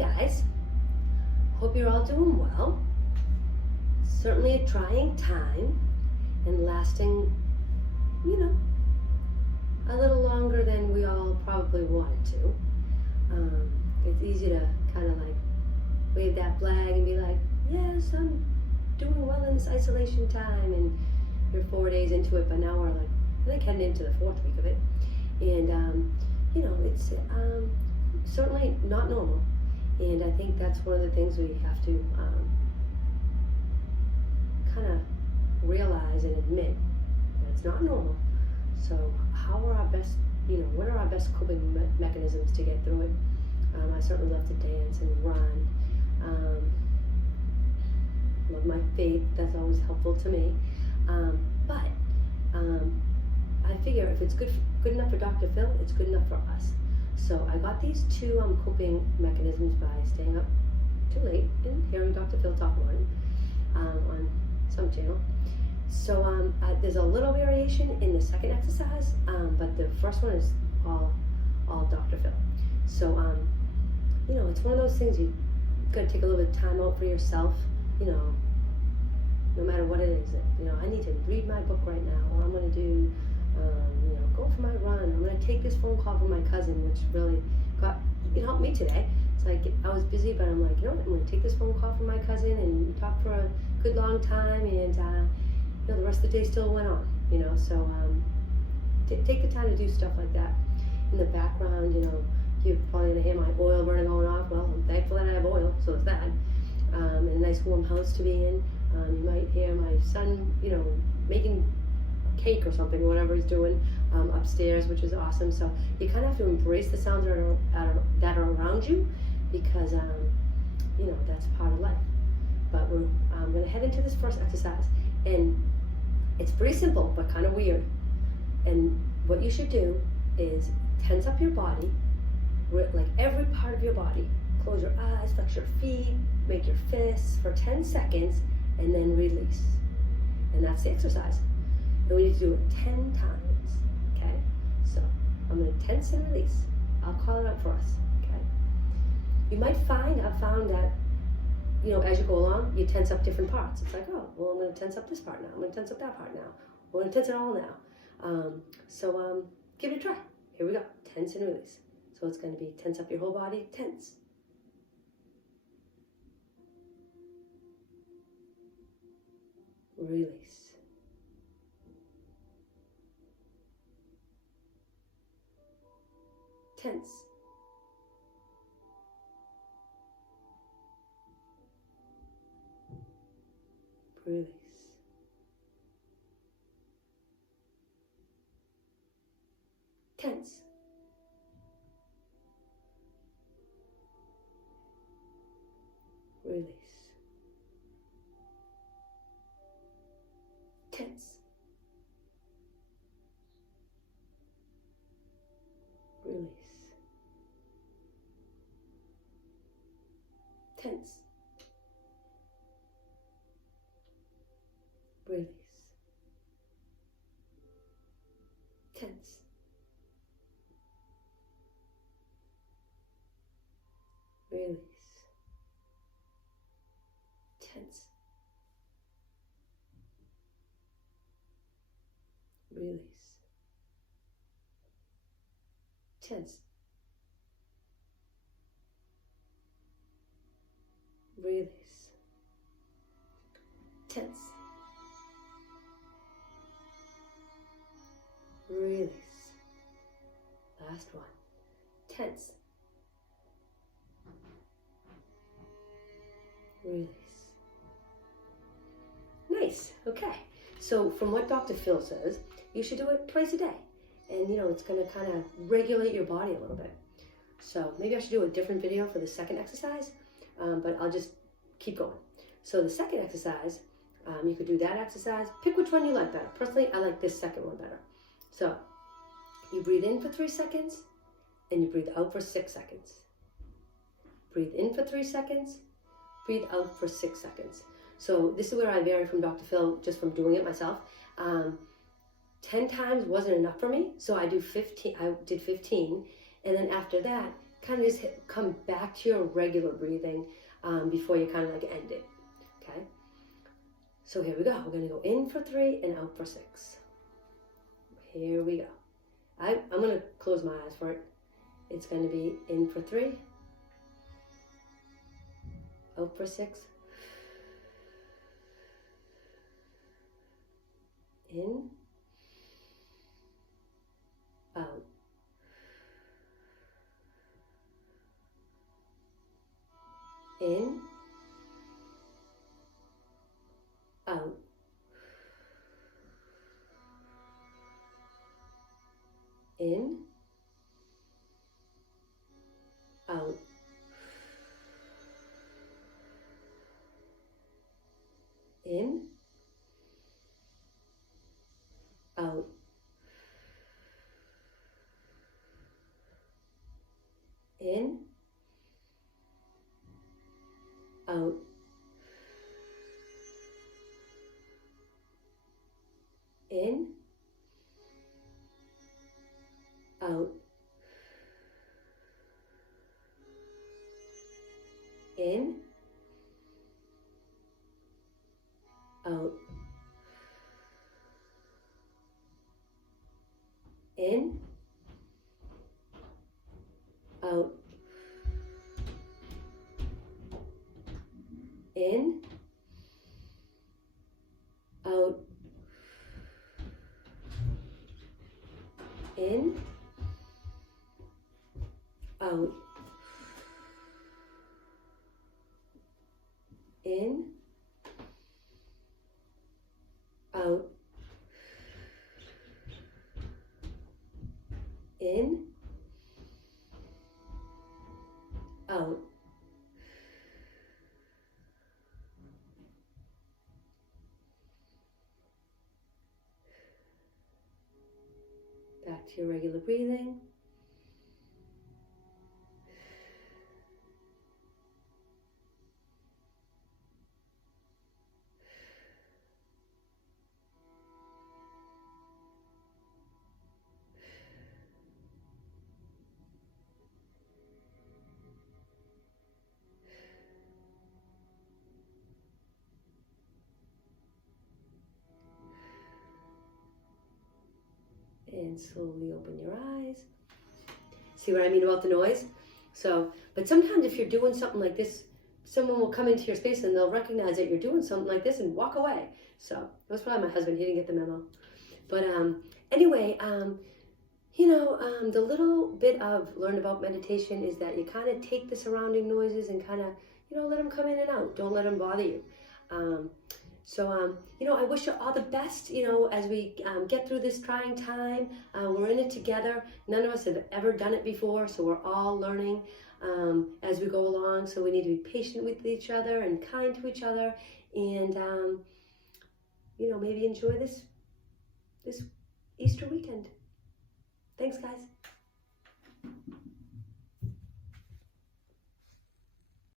guys, hope you're all doing well. Certainly a trying time and lasting, a little longer than we all probably wanted to. It's easy to kind of like wave that flag and be like, yes, I'm doing well in this isolation time, and you're 4 days into it, but now we're like, I think heading into the 4th week of it. And, it's certainly not normal. And I think that's one of the things we have to kind of realize and admit that it's not normal. So how are our best, what are our best coping mechanisms to get through it? I certainly love to dance and run. Love my faith, that's always helpful to me. But I figure if it's good enough for Dr. Phil, it's good enough for us. So I got these 2 coping mechanisms by staying up too late and hearing Dr. Phil talk about it on some channel. So there's a little variation in the second exercise, but the first one is all Dr. Phil. So it's one of those things you gotta take a little bit of time out for yourself. No matter what it is, I need to read my book right now, or I'm going to do, go for my run. I'm going to take this phone call from my cousin, which really helped me today. It's like I was busy, but I'm like, I'm going to take this phone call from my cousin and talk for a good long time, and the rest of the day still went on. So take the time to do stuff like that. In the background, you're probably going to hear my oil burner going off. Well, I'm thankful that I have oil, so it's that. And a nice warm house to be in. You might hear my son, making a cake or something, whatever he's doing upstairs, which is awesome. So you kind of have to embrace the sounds that are around you, because, that's part of life. But I'm going to head into this first exercise, and it's pretty simple, but kind of weird. And what you should do is tense up your body, like every part of your body. Close your eyes, flex your feet, make your fists for 10 seconds, and then release. And that's the exercise. And we need to do it 10 times, okay? So I'm going to tense and release. I'll call it out for us, okay? You might I've found that, as you go along, you tense up different parts. It's like, oh, well, I'm going to tense up this part now. I'm going to tense up that part now. I'm going to tense it all now. So give it a try. Here we go. Tense and release. So it's going to be tense up your whole body, tense. Release. Tense. Release. Tense. Release. Tense. Release. Tense. Release. Tense. Release. Tense. Release. Tense. Release. Tense. Release. Last one. Tense. Release. Nice. Okay. So from what Dr. Phil says, you should do it twice a day. And it's going to kind of regulate your body a little bit. So maybe I should do a different video for the second exercise, but I'll just keep going. So the second exercise, you could do that exercise. Pick which one you like better. Personally, I like this second one better. So you breathe in for 3 seconds, and you breathe out for 6 seconds. Breathe in for 3 seconds, breathe out for 6 seconds. So this is where I vary from Dr. Phil, just from doing it myself. 10 times wasn't enough for me, so I did 15, and then after that, kind of just come back to your regular breathing before you kind of like end it. Okay, so here we go. We're going to go in for 3 and out for 6. Here we go. I'm going to close my eyes for it. It's going to be in for 3, out for 6, in, out, in, out, in, out, in, out, in, out, in, out, in, out, in, out, in, out, in, out, in, out, in, out. Back to your regular breathing. And slowly open your eyes. See what I mean about the noise? So, but sometimes if you're doing something like this, someone will come into your space and they'll recognize that you're doing something like this and walk away. So that was probably my husband. He didn't get the memo. But anyway, the little bit of learn about meditation is that you kind of take the surrounding noises and kind of, let them come in and out. Don't let them bother you. I wish you all the best, as we get through this trying time. We're in it together. None of us have ever done it before, so we're all learning as we go along. So we need to be patient with each other and kind to each other, and maybe enjoy this Easter weekend. Thanks, guys.